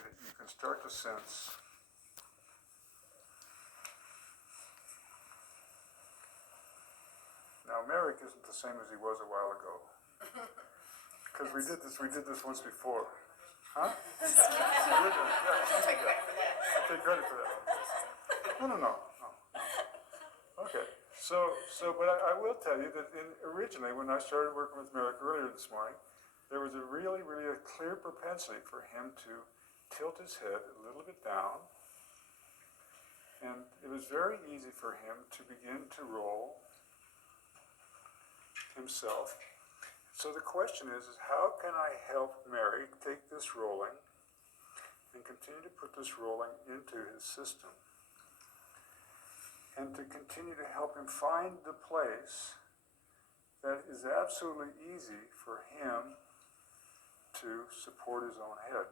that you can start to sense now Merrick isn't the same as he was a while ago. Because we did this once before. Huh? Take credit for that. Take credit for that. No. Okay. But I will tell you that originally, when I started working with Merrick earlier this morning, there was a really a clear propensity for him to tilt his head a little bit down, and it was very easy for him to begin to roll himself. So the question is how can I help Mary take this rolling and continue to put this rolling into his system, and to continue to help him find the place that is absolutely easy for him to support his own head.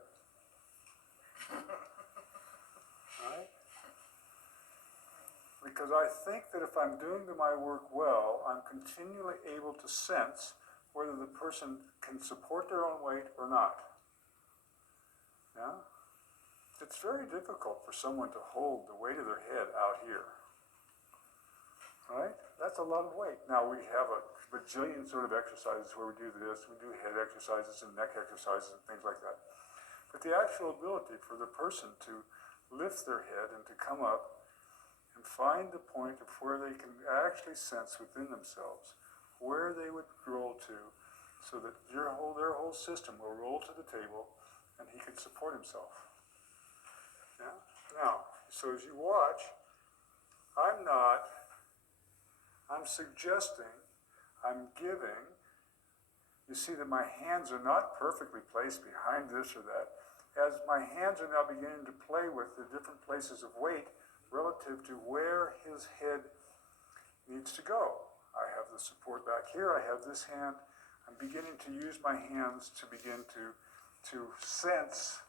Right? Because I think that if I'm doing my work well, I'm continually able to sense whether the person can support their own weight or not. Yeah? It's very difficult for someone to hold the weight of their head out here. Right? That's a lot of weight. Now we have a bajillion sort of exercises where we do this, we do head exercises and neck exercises and things like that. But the actual ability for the person to lift their head and to come up and find the point of where they can actually sense within themselves where they would roll to, so that their whole system will roll to the table and he can support himself. Yeah? Now, so as you watch, I'm suggesting, I'm giving. You see that my hands are not perfectly placed behind this or that. As my hands are now beginning to play with the different places of weight relative to where his head needs to go. I have the support back here, I have this hand. I'm beginning to use my hands to begin to sense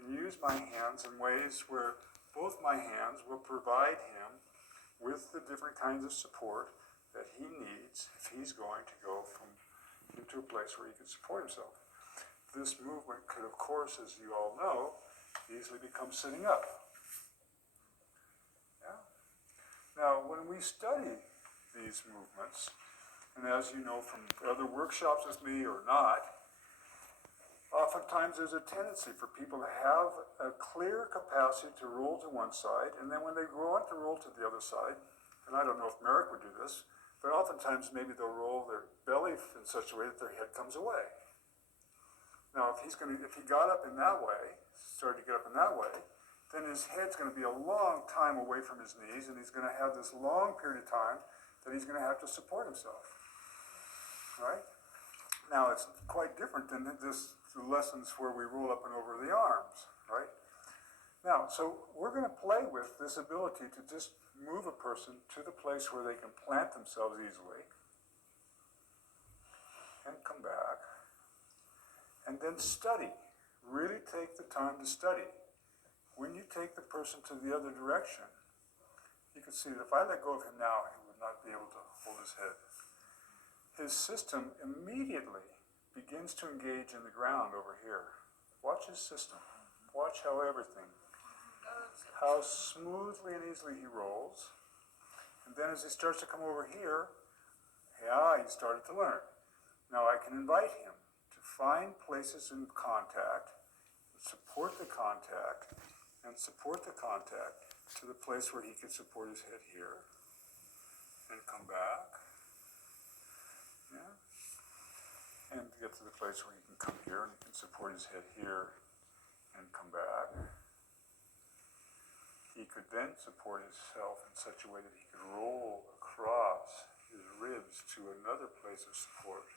and use my hands in ways where both my hands will provide him with the different kinds of support that he needs if he's going to go into a place where he can support himself. This movement could, of course, as you all know, easily become sitting up. Yeah? Now, when we study these movements, and as you know from other workshops with me or not, oftentimes there's a tendency for people to have a clear capacity to roll to one side, and then when they go on to roll to the other side, and I don't know if Merrick would do this, but oftentimes maybe they'll roll their belly in such a way that their head comes away. Now, if he got up in that way, started to get up in that way, then his head's going to be a long time away from his knees, and he's going to have this long period of time that he's going to have to support himself. Right? Now, it's quite different than the lessons where we roll up and over the arms, right? Now, so we're going to play with this ability to just move a person to the place where they can plant themselves easily and come back, and then study. Really take the time to study. When you take the person to the other direction, you can see that if I let go of him now, he would not be able to hold his head. His system immediately begins to engage in the ground over here. Watch his system. Watch how smoothly and easily he rolls. And then as he starts to come over here, he started to learn. Now I can invite him to find places in contact, support the contact to the place where he can support his head here, and come back. Yeah. And to get to the place where he can come here and he can support his head here and come back. He could then support himself in such a way that he could roll across his ribs to another place of support,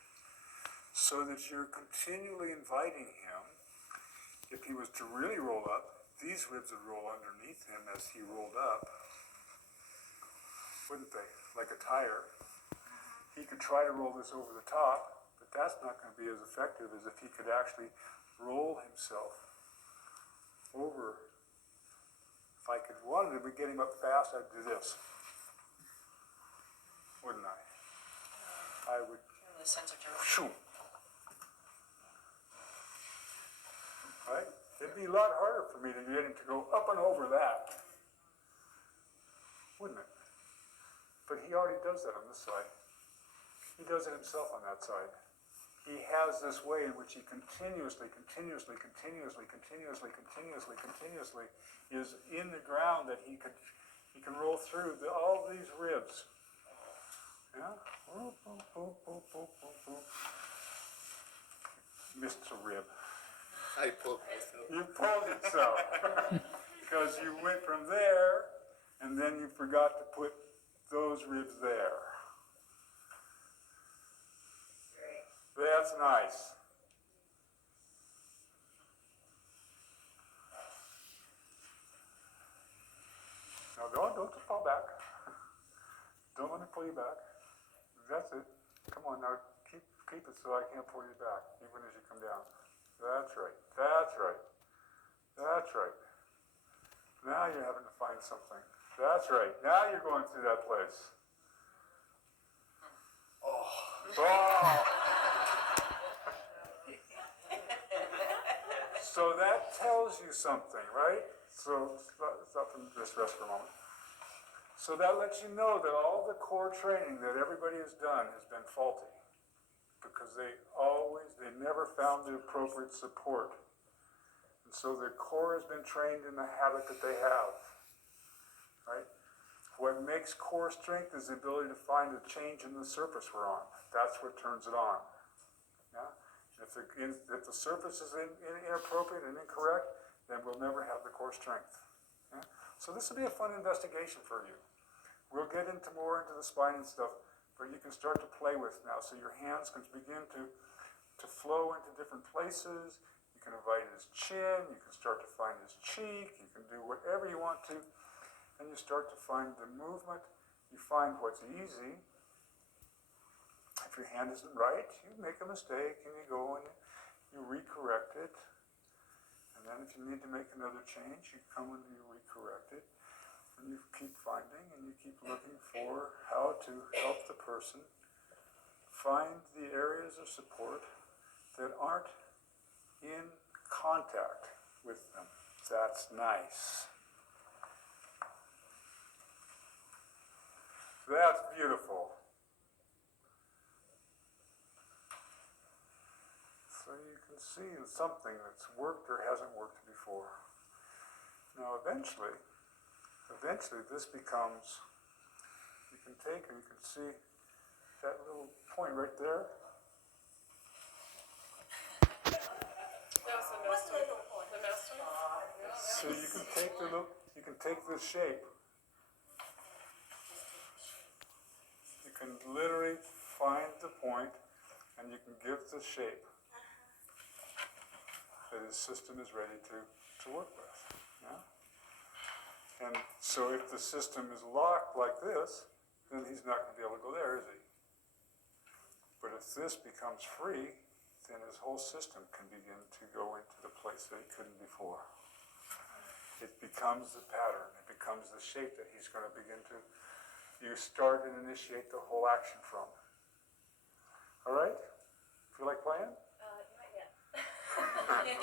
so that you're continually inviting him. If he was to really roll up, these ribs would roll underneath him as he rolled up, wouldn't they? Like a tire. He could try to roll this over the top, but that's not going to be as effective as if he could actually roll himself over. If I could wanted to get him up fast, I'd do this. Wouldn't I? I would. In the sense of Shoo. Right? It'd be a lot harder for me to get him to go up and over that, wouldn't it? But he already does that on this side. He does it himself on that side. He has this way in which he continuously is in the ground that he can roll through all these ribs. Yeah? Missed a rib. I pulled myself. You pulled yourself. Because you went from there, and then you forgot to put those ribs there. That's nice. Now don't fall back. Don't let me pull you back. That's it. Come on now, keep it so I can't pull you back, even as you come down. That's right. That's right. That's right. Now you're having to find something. That's right. Now you're going through that place. Oh. So that tells you something, right? So stop and just rest for a moment. So that lets you know that all the core training that everybody has done has been faulty, because they never found the appropriate support. And so the core has been trained in the habit that they have, right? What makes core strength is the ability to find a change in the surface we're on. That's what turns it on. Yeah? If the surface is inappropriate and incorrect, then we'll never have the core strength. Yeah? So this will be a fun investigation for you. We'll get more into the spine and stuff, but you can start to play with now. So your hands can begin to flow into different places. You can invite his chin. You can start to find his cheek. You can do whatever you want to. And you start to find the movement. You find what's easy. If your hand isn't right, you make a mistake and you go and you recorrect it. And then if you need to make another change, you come and you recorrect it. And you keep finding and you keep looking for how to help the person find the areas of support that aren't in contact with them. That's nice. That's beautiful. So you can see something that's worked or hasn't worked before. Now eventually this becomes, you can take and you can see that little point right there. So you can take this shape. You can literally find the point and you can give the shape that his system is ready to work with. Yeah? And so if the system is locked like this, then he's not going to be able to go there, is he? But if this becomes free, then his whole system can begin to go into the place that he couldn't before. It becomes the pattern. It becomes the shape that he's going to begin to, you start and initiate the whole action from. All right? Feel like playing? Not yet.